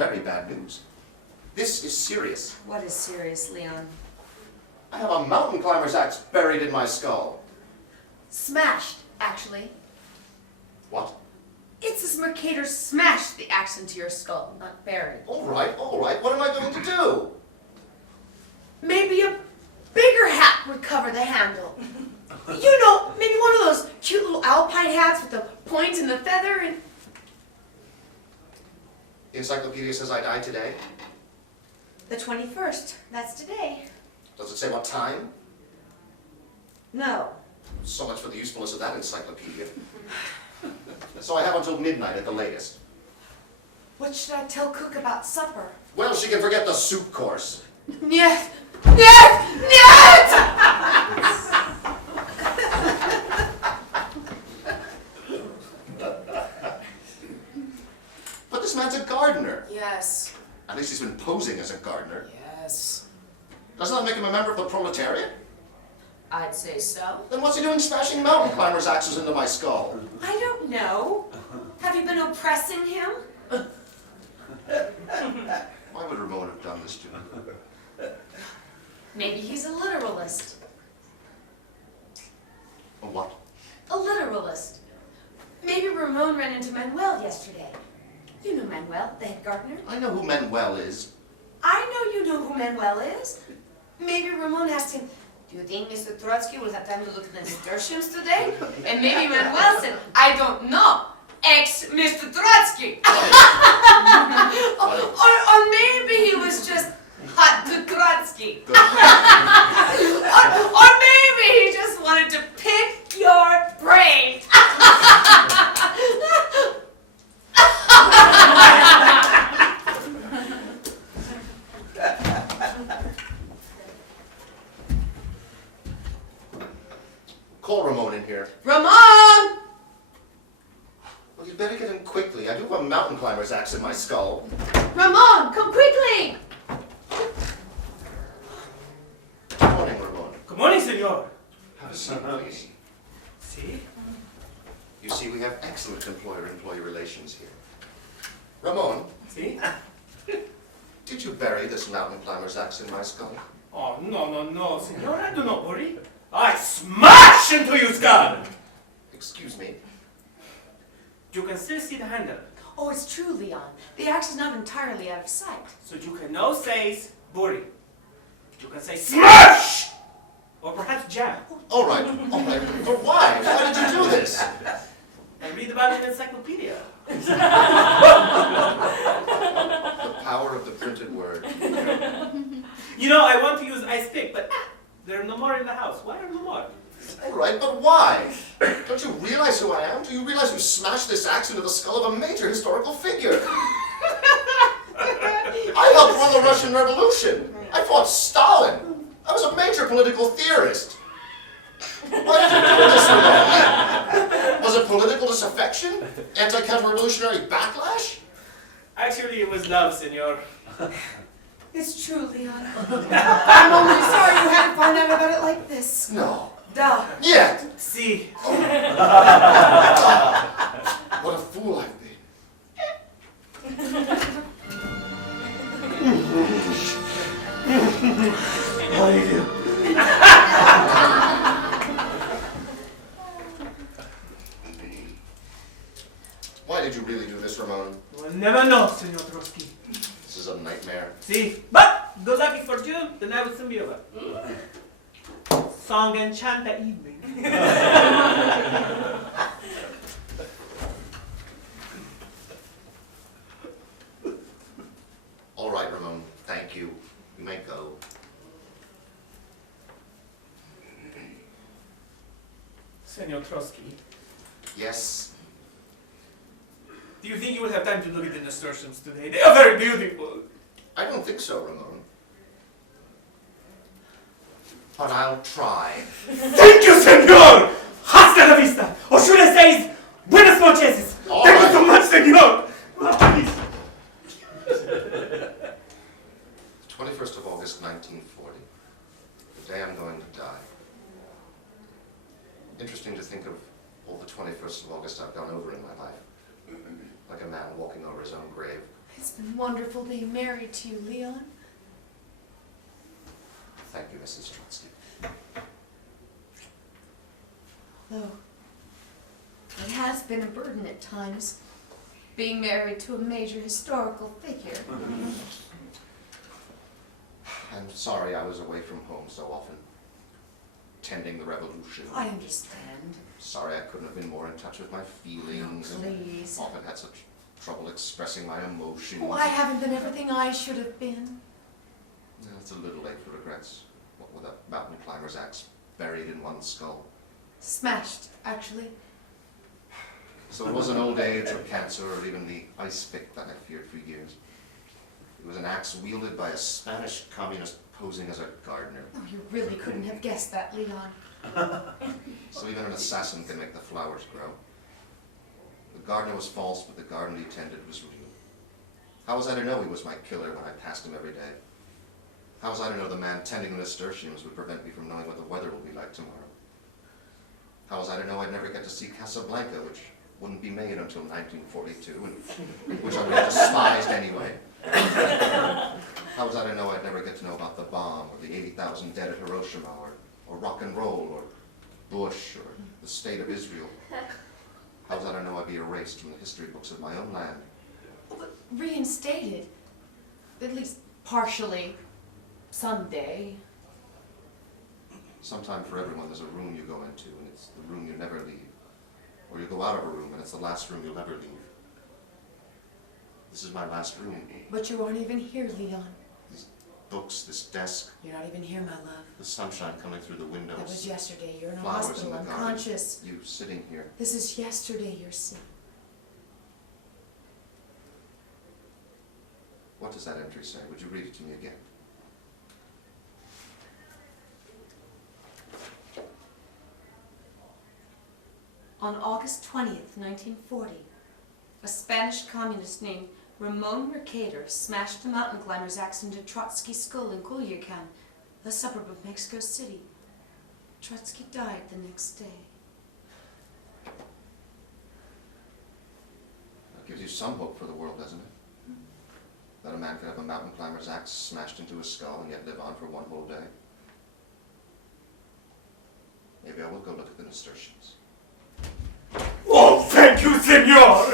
very bad news. This is serious. What is serious, Leon? I have a mountain climber's axe buried in my skull. Smashed, actually. What? It's as Mercator smashed the axe into your skull, not buried. All right. What am I going to do? Maybe a bigger hat would cover the handle. You know, maybe one of those cute little alpine hats with the point and the feather and... The encyclopedia says I died today. The 21st, that's today. Does it say what time? No. So much for the usefulness of that encyclopedia. So I have until midnight at the latest. What should I tell Cook about supper? Well, she can forget the soup course. Niet! Niet! Niet! But this man's a gardener. Yes. At least he's been posing as a gardener. Yes. Doesn't that make him a member of the proletariat? I'd say so. Then what's he doing smashing mountain climbers' axes into my skull? I don't know. Have you been oppressing him? Why would Ramon have done this to me? Maybe he's a literalist. A what? A literalist. Maybe Ramon ran into Manuel yesterday. You know Manuel, the head gardener? I know who Manuel is. I know you know who Manuel is. Maybe Ramon asked him, do you think Mr. Trotsky will have time to look at the nasturtiums today? And maybe Manuel said, I don't know. Ex-Mr. Trotsky. or maybe he was just hot to Trotsky. or maybe he just wanted to pick your brain. Call Ramon in here. Ramon! Well, you'd better get him quickly. I do have a mountain climber's axe in my skull. Ramon, come quickly! Good morning, Ramon. Good morning, senor. Have a seat, please. See? You see, we have excellent employer-employee relations here. Ramon, See? did you bury this mountain climber's axe in my skull? Oh, no, senor. I do not worry. I smash into your skull! Excuse me. You can still see the handle, Oh, it's true, Leon. The axe is not entirely out of sight. so you can now say bury. You can say smash! Or perhaps jam. All right. But why? Why did you do this? And read about it in encyclopedia. The power of the printed word. You know, I want to use ice pick, but there are no more in the house. Why are no more? All right, but why? Don't you realize who I am? Do you realize you smashed this axe into the skull of a major historical figure? I helped run the Russian Revolution. I fought Stalin. I was a major political theorist. Why did you do this, Ramon? Was it political disaffection? Anti-counter-revolutionary backlash? Actually, it was love, senor. It's true, Leon. I'm only sorry you had to find out about it like this. No. Duh. Yet. See. What a fool I've been. How do you do? Why did you really do this, Ramon? You will never know, senor Trotsky. This is a nightmare. See? But, good lucky for you, the night will soon be over. Song and chant that evening. All right, Ramon. Thank you. You may go. Senor Trotsky, Yes. do you think you will have time to look at the nasturtiums today? They are very beautiful. I don't think so, Ramon. But I'll try. Thank you, senor! Hasta la vista! Or should I say, buenas noches! All Thank right. you so much, senor! Please. 21st of August, 1940. The day I'm going to die. Interesting to think of all the 21st of August I've gone over in my life. Like a man walking over his own grave. It's been wonderful being married to you, Leon. Thank you, Mrs. Trotsky. Though it has been a burden at times, being married to a major historical figure. I'm sorry I was away from home so often, tending the revolution. I understand. Sorry I couldn't have been more in touch with my feelings. Oh, please. And often had such trouble expressing my emotions. Oh, I haven't been everything I should have been. Yeah, it's a little late for regrets. What with a mountain climber's axe buried in one skull. Smashed, actually. So it wasn't old age or cancer or even the ice pick that I feared for years. It was an axe wielded by a Spanish communist posing as a gardener. Oh, you really couldn't have guessed that, Leon. So even an assassin can make the flowers grow. The gardener was false, but the garden he tended was real. How was I to know he was my killer when I passed him every day? How was I to know the man tending the nasturtiums would prevent me from knowing what the weather will be like tomorrow? How was I to know I'd never get to see Casablanca, which wouldn't be made until 1942, and which I would have despised anyway? How was I to know I'd never get to know about the bomb, or the 80,000 dead at Hiroshima, or rock and roll, or Bush, or the state of Israel? How was I to know I'd be erased from the history books of my own land? Well, but reinstated. At least partially. Someday. Sometime for everyone there's a room you go into, and it's the room you never leave. Or you go out of a room, and it's the last room you'll ever leave. This is my last room. But you aren't even here, Leon. These books, this desk, You're not even here, my love. the sunshine coming through the windows. That was yesterday. You're in a Flowers hospital, in the garden. unconscious. You sitting here. This is yesterday, you're sick. What does that entry say? Would you read it to me again? On August 20th, 1940, a Spanish communist named Ramon Mercader smashed a mountain climber's axe into Trotsky's skull in Culiacan, a suburb of Mexico City. Trotsky died the next day. That gives you some hope for the world, doesn't it? That a man could have a mountain climber's axe smashed into his skull and yet live on for one whole day. Maybe I will go look at the nasturtiums. Oh, thank you, senor!